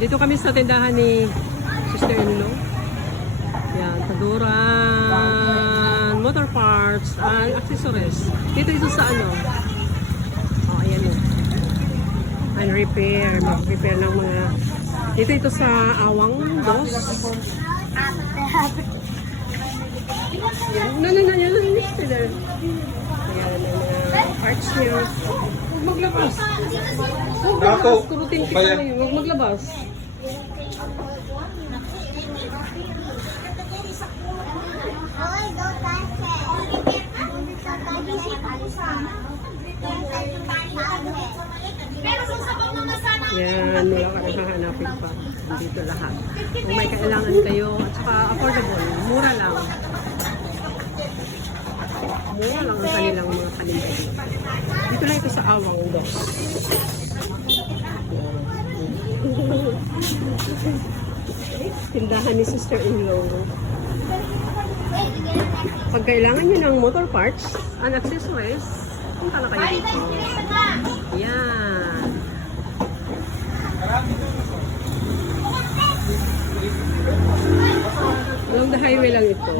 Dito kami sa tindahan ni sister-in-law. Yan, Taduran, motor parts, and accessories. Dito ito sa ano? Oh, ayan o. And repair. Mag-repair ng mga... Dito ito sa Awang Dos. Yan, yan. Ayan, parts niya. Huwag maglabas. Huwag maglabas. Kurutin kita ngayon. Huwag maglabas. Yan, wala ka naghahanapin pa. Dito lahat. Kung may kailangan kayo, at saka affordable, mura lang. Mura lang ang kanilang mga paninda dito. Dito lang ito sa Awang Dos. Tindahan ni sister-in-law. Pag kailangan nyo ng motor parts and accessories, punta na kayo dito. Yan. Along the highway lang ito.